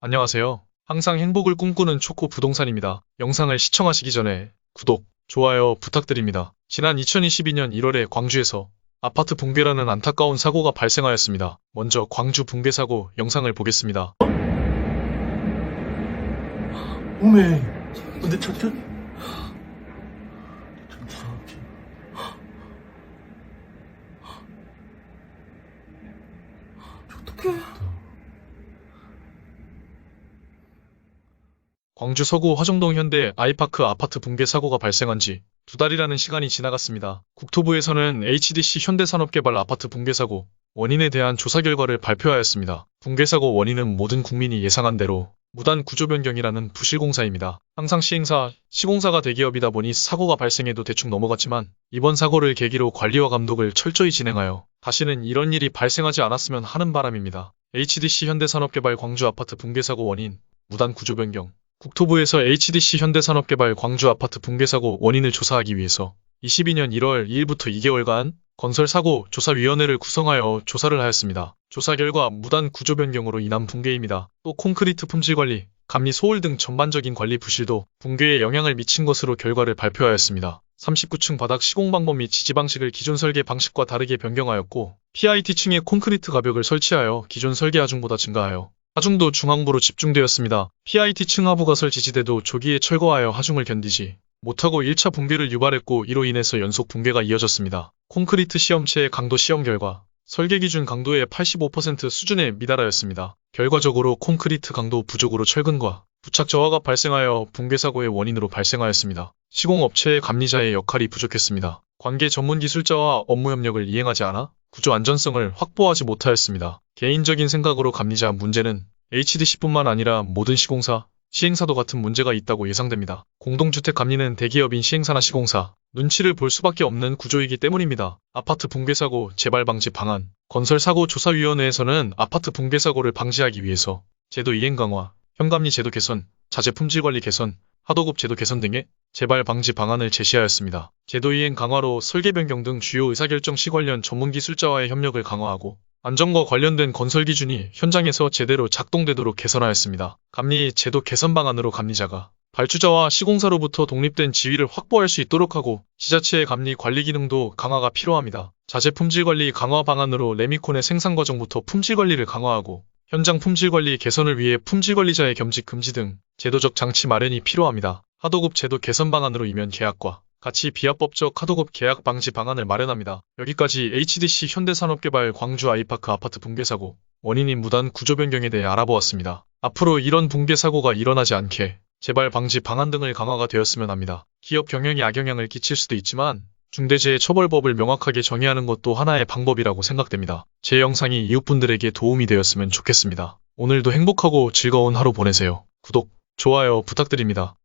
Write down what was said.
안녕하세요. 항상 행복을 꿈꾸는 초코 부동산입니다. 영상을 시청하시기 전에 구독, 좋아요 부탁드립니다. 지난 2022년 1월에 광주에서 아파트 붕괴라는 안타까운 사고가 발생하였습니다. 먼저 광주 붕괴 사고 영상을 보겠습니다. 오메, 근데 천천히. 어떡해. 광주 서구 화정동 현대 아이파크 아파트 붕괴 사고가 발생한 지 2달이라는 시간이 지나갔습니다. 국토부에서는 HDC 현대산업개발 아파트 붕괴 사고 원인에 대한 조사 결과를 발표하였습니다. 붕괴 사고 원인은 모든 국민이 예상한 대로 무단 구조 변경이라는 부실공사입니다. 항상 시행사, 시공사가 대기업이다 보니 사고가 발생해도 대충 넘어갔지만 이번 사고를 계기로 관리와 감독을 철저히 진행하여 다시는 이런 일이 발생하지 않았으면 하는 바람입니다. HDC 현대산업개발 광주 아파트 붕괴 사고 원인, 무단 구조 변경. 국토부에서 HDC 현대산업개발 광주 아파트 붕괴 사고 원인을 조사하기 위해서 22년 1월 2일부터 2개월간 건설사고 조사위원회를 구성하여 조사를 하였습니다. 조사 결과 무단 구조 변경으로 인한 붕괴입니다. 또 콘크리트 품질 관리, 감리 소홀 등 전반적인 관리 부실도 붕괴에 영향을 미친 것으로 결과를 발표하였습니다. 39층 바닥 시공 방법 및 지지 방식을 기존 설계 방식과 다르게 변경하였고 PIT층에 콘크리트 가벽을 설치하여 기존 설계 하중보다 증가하여 하중도 중앙부로 집중되었습니다. PIT층 하부가 설치지대도 조기에 철거하여 하중을 견디지 못하고 1차 붕괴를 유발했고 이로 인해서 연속 붕괴가 이어졌습니다. 콘크리트 시험체의 강도 시험 결과 설계 기준 강도의 85% 수준에 미달하였습니다. 결과적으로 콘크리트 강도 부족으로 철근과 부착 저하가 발생하여 붕괴 사고의 원인으로 발생하였습니다. 시공업체의 감리자의 역할이 부족했습니다. 관계 전문 기술자와 업무 협력을 이행하지 않아 구조 안전성을 확보하지 못하였습니다. 개인적인 생각으로 감리자 문제는 HDC뿐만 아니라 모든 시공사, 시행사도 같은 문제가 있다고 예상됩니다. 공동주택 감리는 대기업인 시행사나 시공사, 눈치를 볼 수밖에 없는 구조이기 때문입니다. 아파트 붕괴 사고 재발 방지 방안. 건설사고 조사위원회에서는 아파트 붕괴 사고를 방지하기 위해서 제도 이행 강화, 현감리 제도 개선, 자재 품질 관리 개선, 하도급 제도 개선 등의 재발 방지 방안을 제시하였습니다. 제도 이행 강화로 설계 변경 등 주요 의사결정 시 관련 전문 기술자와의 협력을 강화하고 안전과 관련된 건설 기준이 현장에서 제대로 작동되도록 개선하였습니다. 감리 제도 개선 방안으로 감리자가 발주자와 시공사로부터 독립된 지위를 확보할 수 있도록 하고 지자체의 감리 관리 기능도 강화가 필요합니다. 자재 품질 관리 강화 방안으로 레미콘의 생산 과정부터 품질 관리를 강화하고 현장 품질 관리 개선을 위해 품질 관리자의 겸직 금지 등 제도적 장치 마련이 필요합니다. 하도급 제도 개선 방안으로 이면 계약과 같이 비합법적 하도급 계약 방지 방안을 마련합니다. 여기까지 HDC 현대산업개발 광주 아이파크 아파트 붕괴 사고 원인인 무단 구조 변경에 대해 알아보았습니다. 앞으로 이런 붕괴 사고가 일어나지 않게 재발 방지 방안 등을 강화가 되었으면 합니다. 기업 경영에 악영향을 끼칠 수도 있지만 중대재해처벌법을 명확하게 정의하는 것도 하나의 방법이라고 생각됩니다. 제 영상이 이웃분들에게 도움이 되었으면 좋겠습니다. 오늘도 행복하고 즐거운 하루 보내세요. 구독, 좋아요 부탁드립니다.